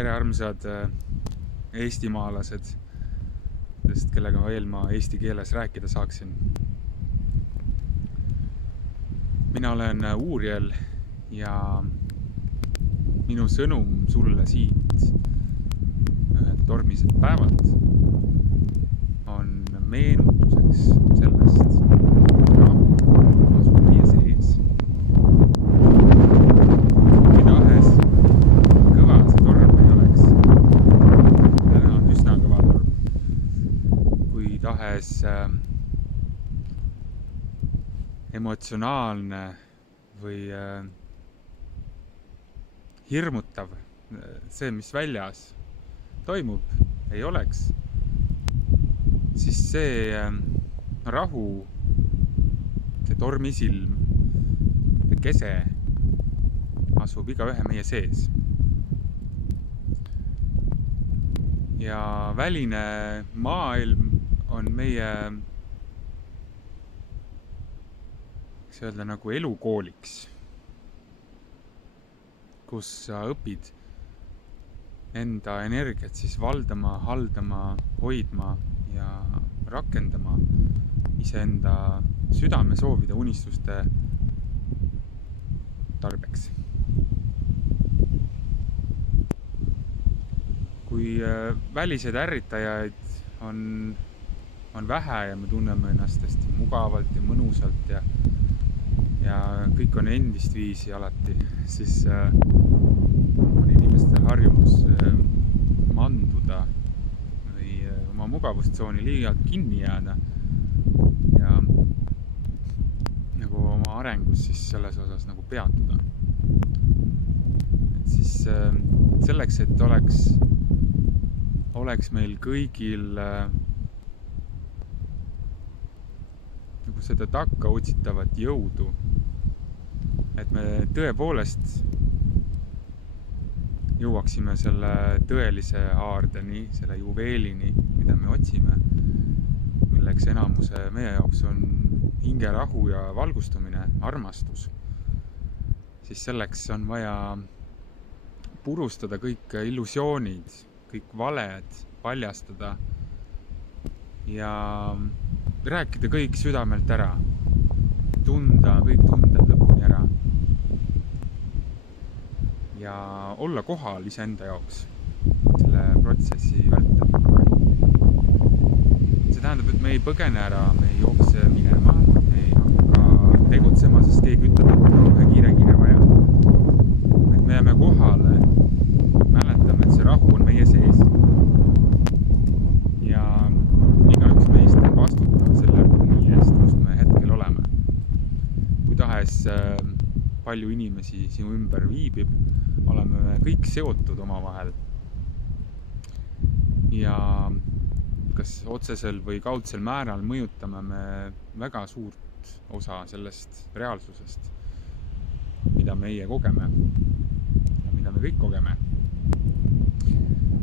Tere armsad eestimaalased, sest kellega veel ma eesti keeles rääkida saaksin. Mina olen Uuriel ja minu sõnum sulle siit ühelt tormiselt päevalt on meenutuseks sellest rahu asub meie sees. Kui tahes kõva see torm ei oleks, täna on üsna kõva torm, kui tahes emotsionaalne või hirmutav see, mis väljas toimub, ei oleks, siis see rahu, see tormisilm, see kese asub igaühe meie sees. Ja väline maailm on meie, võiks öelda, nagu elukooliks, kus sa õpid enda energiat siis valdama, haldama, hoidma ja rakendama iseenda südamesoovide unistuste tarbeks. Kui välised ärritajaid on vähe ja me tunneme ennast hästi mugavalt ja mõnusalt ja kõik on endist viisi alati, siis on inimestel harjumus manduda või oma mugavustsooni liialt kinni jääda ja nagu oma arengus siis selles osas nagu peatuda. Et siis selleks, et oleks meil kõigil nagu seda takka otsitavat jõudu, et me tõepoolest jõuaksime selle tõelise haardeni, selle juveelini, mida me otsime, milleks enamuse meie jaoks on hingerahu ja valgustumine, armastus, siis selleks on vaja purustada kõik illusioonid, kõik valed, paljastada ja rääkida kõik südamelt ära, tunda kõik tunded lõpuni ära ja olla kohal iseenda jaoks selle protsessi vältel. See tähendab, et me ei põgene ära, me ei jookse minema, me ei hakka tegutsema, sest keegi ütleb, et on kohe kiire vaja. Et me jääme kohale, mäletame, et see rahu on meie sees ja igaüks meist on vastutav selle ruumi eest, kus me hetkel oleme. Kui tahes palju inimesi sinu ümber viibib, oleme me kõik seotud omavahel ja kas otsesel või kaudsel määral mõjutame me väga suurt osa sellest reaalsusest, mida meie kogeme ja mida me kõik kogeme.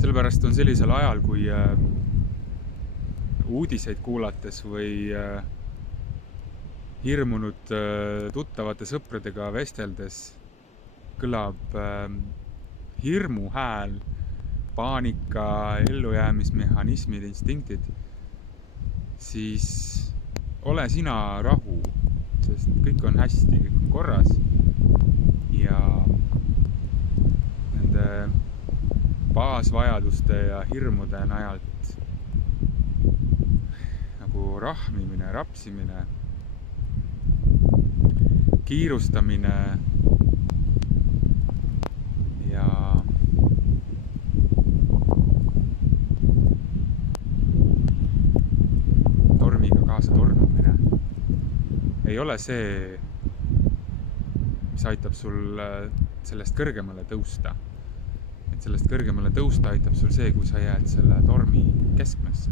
Sellepärast on sellisel ajal, kui uudiseid kuulates või hirmunud tuttavate sõpradega vesteldes kõlab hirmu hääl, paanika, ellujäämismehhanismid, instinktid, siis ole sina rahu, sest kõik on hästi, kõik on korras ja nende baasvajaduste ja hirmude najalt nagu rahmimine, rapsimine, kiirustamine ja tormiga kaasa tormamine ei ole see, mis aitab sul sellest kõrgemale tõusta. Et sellest kõrgemale tõusta aitab sul see, kui sa jääd selle tormi keskmesse.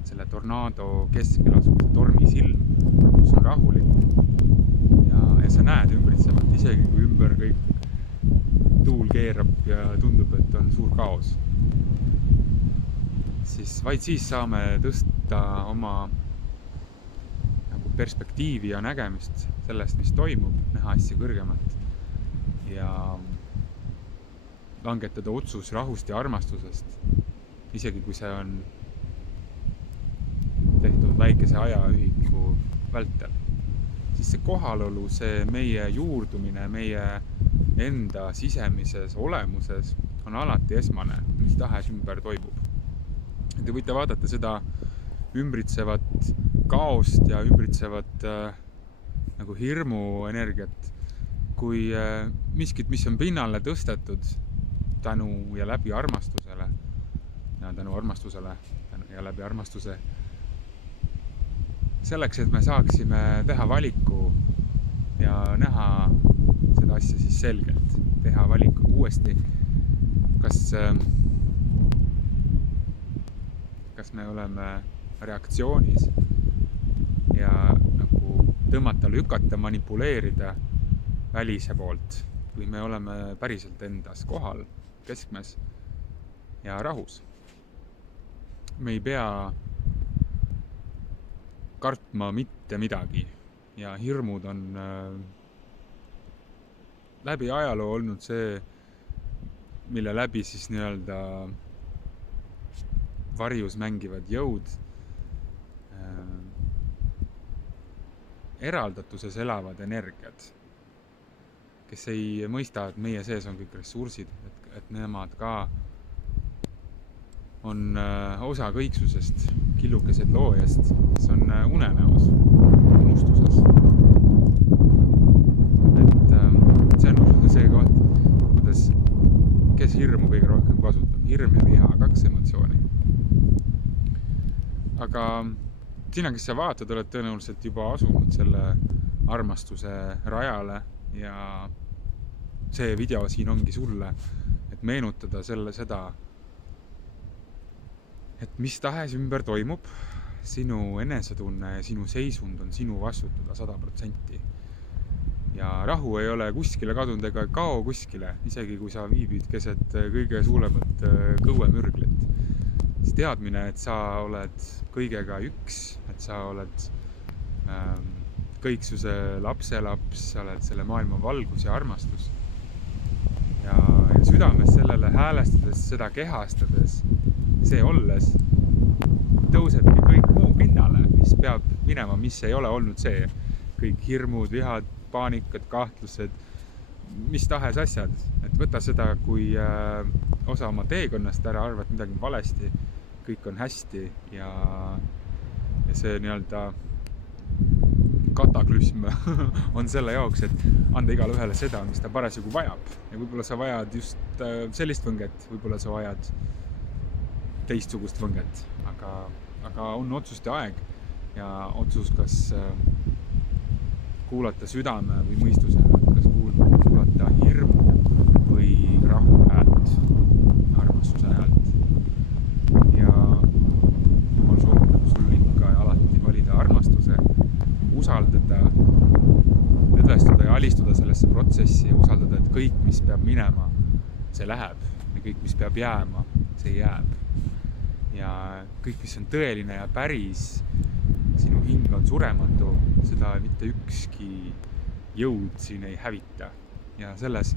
Et selle tornaado keskel asub see tormisilm, kus on rahulik ja sa näed ümbritsevalt, isegi kui ümber kõik tuul keerab ja tundub, et on suur kaos. Siis vaid siis saame tõsta oma nagu perspektiivi ja nägemist sellest, mis toimub, näha asja kõrgemalt ja langetada otsus rahust ja armastusest, isegi kui see on tehtud väikese ajaühiku vältel, siis see kohalolu, see meie juurdumine meie enda sisemises olemuses on alati esmane, mis tahes ümber toimub. Te võite vaadata seda ümbritsevat kaost ja ümbritsevat nagu hirmu energiat kui miskit, mis on pinnale tõstetud tänu ja läbi armastusele ja läbi armastuse, selleks, et me saaksime teha valiku ja näha seda asja siis selgelt, teha valiku uuesti, kas me oleme reaktsioonis ja nagu tõmmata, lükata, manipuleerida välise poolt, kui me oleme päriselt endas kohal, keskmes ja rahus. Me ei pea kartma mitte midagi ja hirmud on läbi ajaloo olnud see, mille läbi siis nii-öelda varjus mängivad jõud, eraldatuses elavad energiad, kes ei mõista, et meie sees on kõik ressursid, et nemad ka on osa kõiksusest, killukesed loojast, kes on unenäos, unustuses. Et see on see koht, kuidas, kes hirmu kõige rohkem kasutab. Hirm ja viha, 2 emotsiooni. Aga sina, kes sa vaatad, oled tõenäoliselt juba asunud selle armastuse rajale ja see video siin ongi sulle, et meenutada seda, et mis tahes ümber toimub, sinu enesetunne ja sinu seisund on sinu vastutada 100%. Ja rahu ei ole kuskile kadunud ega kao kuskile, isegi kui sa viibid keset kõige suuremat kõuemürglit. See teadmine, et sa oled kõigega üks, et sa oled kõiksuse lapselaps, sa oled selle maailma valgus ja armastus. Ja südames sellele häälestades, seda kehastades, see olles, tõusebki kõik muu pinnale, mis peab minema, mis ei ole olnud see. Kõik hirmud, vihad, paanikad, kahtlused, mis tahes asjad. Et võta seda kui osa oma teekonnast ära, arva, et midagi valesti, kõik on hästi ja see nii-öelda kataklüsm on selle jaoks, et anda igale ühele seda, mis ta parasjagu vajab. Ja võib-olla sa vajad just sellist võnget, võib-olla sa vajad teistsugust võnget, aga on otsuste aeg ja otsus, kas kuulata südame või mõistuse häält, kas kuulata hirmu või rahu häält, armastuse häält. Ja Jumal soovitab sul ikka ja alati valida armastuse, usaldada, lõdvestuda ja alistuda sellesse protsessi ja usaldada, et kõik, mis peab minema, see läheb ja kõik, mis peab jääma, see jääb. Ja kõik, mis on tõeline ja päris, sinu hing on surematu, seda mitte ükski jõud siin ei hävita. Ja selles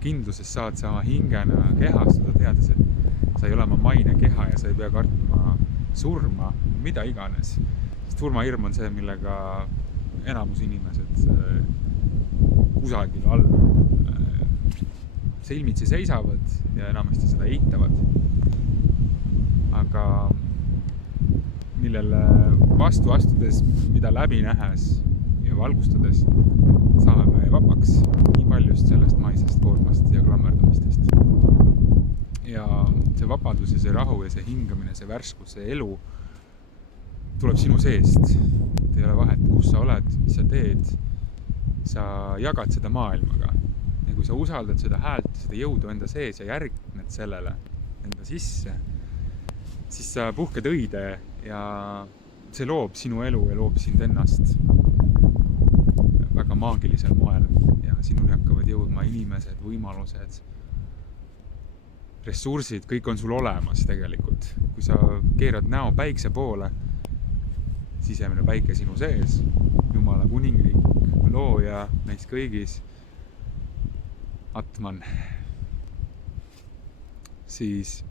kindluses saad sa oma hingena kehastuda, teades, et sa ei ole oma maine keha ja sa ei pea kartma surma, mida iganes. Sest surmahirm on see, millega enamus inimesed kusagil all silmitsi seisavad ja enamasti seda eitavad. Aga millele vastu astudes, mida läbi nähes ja valgustades, saame me vabaks nii paljust sellest maisest koormast ja klammerdamistest. Ja see vabadus ja see rahu ja see hingamine, see värskus, see elu tuleb sinu seest. Et ei ole vahet, kus sa oled, mis sa teed. Sa jagad seda maailmaga. Ja kui sa usaldad seda häält, seda jõudu enda sees ja järgned sellele enda sisse, siis sa puhked õide ja see loob sinu elu ja loob sind ennast väga maagilisel moel ja sinuni hakkavad jõudma inimesed, võimalused, ressursid, kõik on sul olemas tegelikult. Kui sa keerad näo päikse poole, sisemine päike sinu sees, Jumala kuningriik, looja neis kõigis, Atman, siis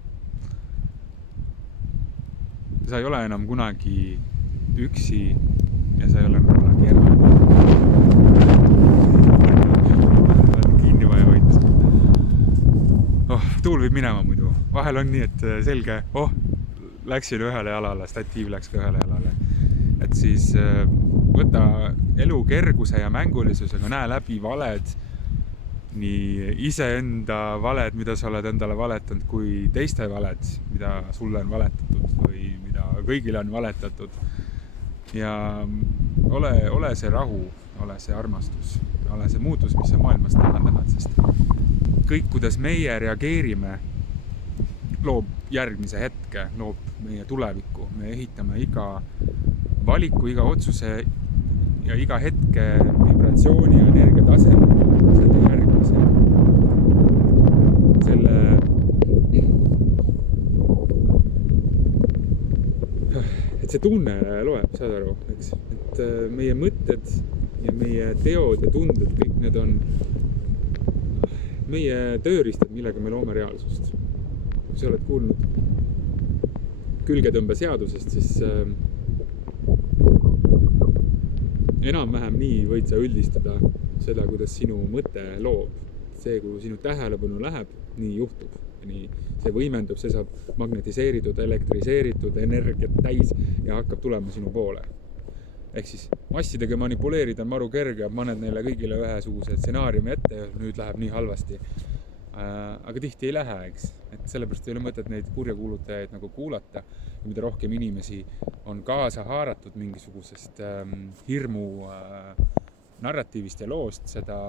sa ei ole enam kunagi üksi ja sa ei ole enam kunagi eraldi. Kinni vaja hoida. Tuul võib minema muidu. Vahel on nii, et selge, läksin ühele jalale, statiiv läks ka ühele jalale. Et siis võta elu kerguse ja mängulisusega, näe läbi valed, nii iseenda valed, mida sa oled endale valetanud, kui teiste valed, mida sulle on valetatud või mida kõigile on valetatud. Ja ole see rahu, ole see armastus, ole see muutus, mis sa maailmas tähendavad, sest kõik, kuidas meie reageerime, loob järgmise hetke, loob meie tulevikku. Me ehitame iga valiku, iga otsuse ja iga hetke vibratsiooni ja energia taseme selle järgmise. Et see tunne loeb, saad aru, eks? Et meie mõtted ja meie teod ja tunded, kõik need on meie tööriistad, millega me loome reaalsust. Kui sa oled kuulnud külgetõmbeseadusest, siis enam-vähem nii võid sa üldistada seda, kuidas sinu mõte loob. See, kui sinu tähelepanu läheb, nii juhtub. Nii see võimendub, see saab magnetiseeritud, elektriseeritud, energiat täis ja hakkab tulema sinu poole. Ehk siis massidega manipuleerida on maru kerge, paned neile kõigile ühesuguse stsenaariumi ette ja nüüd läheb nii halvasti. Aga tihti ei lähe, eks. Et sellepärast ei ole mõtet neid kurjakuulutajaid nagu kuulata. Ja mida rohkem inimesi on kaasa haaratud mingisugusest hirmu narratiivist ja loost, seda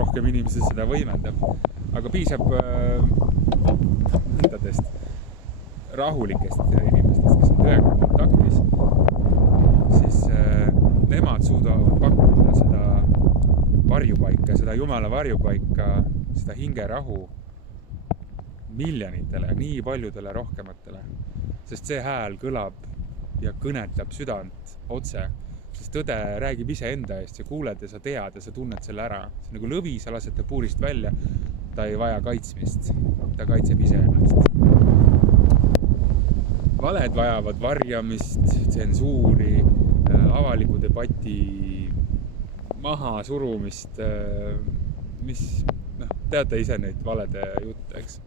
rohkem inimesi seda võimendab. Aga piisab mõndadest rahulikest inimestest, kes on tõega kontaktis, siis nemad suudavad pakkuda seda varjupaika, seda Jumala varjupaika, seda hingerahu miljonitele, nii paljudele rohkematele. Sest see hääl kõlab ja kõnetab südant otse. Sest tõde räägib ise enda eest ja kuuled ja sa tead ja sa tunned selle ära. See on nagu lõvi, sa lased ta puurist välja, ta ei vaja kaitsmist, ta kaitseb ise ennast. Valed vajavad varjamist, tsensuuri, avaliku debati maha surumist, mis, teate ise neid valede jutte, eks.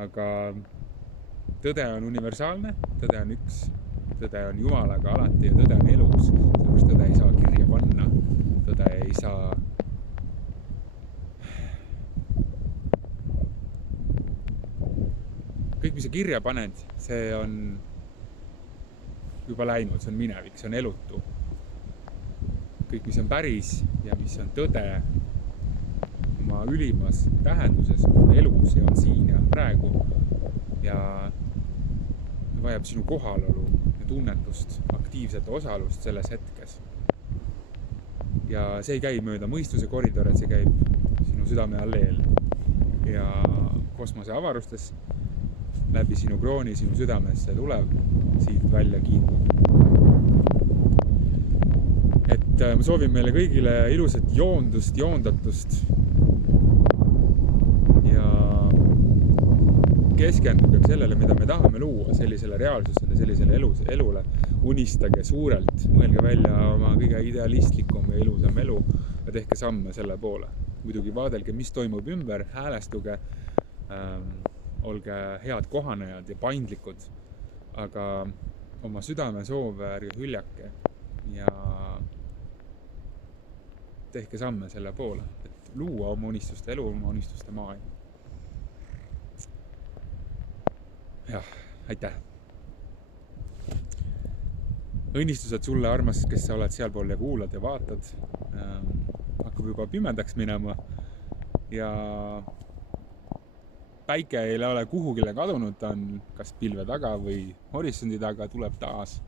Aga tõde on universaalne, tõde on üks, tõde on Jumalaga alati ja tõde on elus, sellepärast tõde ei saa kirja panna, tõde ei saa kõik, mis sa kirja paned, see on juba läinud, see on minevik, see on elutu. Kõik, mis on päris ja mis on tõde oma ülimas tähenduses, on elus ja on siin ja on praegu ja vajab sinu kohalolu ja tunnetust, aktiivset osalust selles hetkes. Ja see ei käi mööda mõistuse koridorid, see käib sinu südame alleel ja kosmose avarustes läbi sinu krooni, sinu südamesse tuleb, siit välja kiibub. Et ma soovin meile kõigile ilusat joondust, joondatust ja keskendugem sellele, mida me tahame luua, sellisele reaalsusele, sellisele elule. Unistage suurelt, mõelge välja oma kõige idealistlikum ja ilusam elu ja tehke samme selle poole. Muidugi vaadelge, mis toimub ümber, häälestuge, olge head kohanejad ja paindlikud, aga oma südame soove ärge hüljake ja tehke samme selle poole, et luua oma unistuste elu, oma unistuste maailma. Jah, aitäh! Õnnistused sulle, armas, kes sa oled sealpool ja kuulad ja vaatad. Hakkab juba pimedaks minema ja päike ei ole kuhugile kadunud, ta on kas pilve taga või horisondi taga, tuleb taas.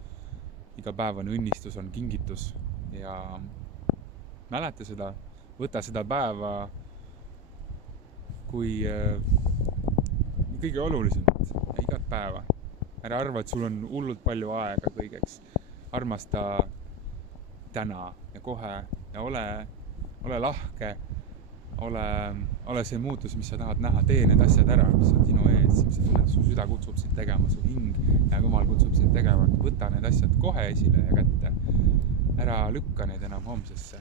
Igapäevane õnnistus on kingitus ja mäleta seda, võta seda päeva kui kõige olulisemat ja igat päeva. Ära arva, et sul on hullult palju aega kõigeks. Armasta täna ja kohe ja ole lahke, ole see muutus, mis sa tahad näha, tee need asjad ära, mis on sinu ees, mis sa tunned, su süda kutsub sind tegema, su hing ja Jumal kutsub sind tegema, võta need asjad kohe esile ja kätte, ära lükka neid enam homsesse,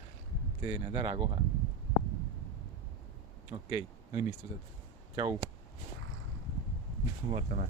tee need ära kohe. Okei, õnnistused, tšau. Vaatame.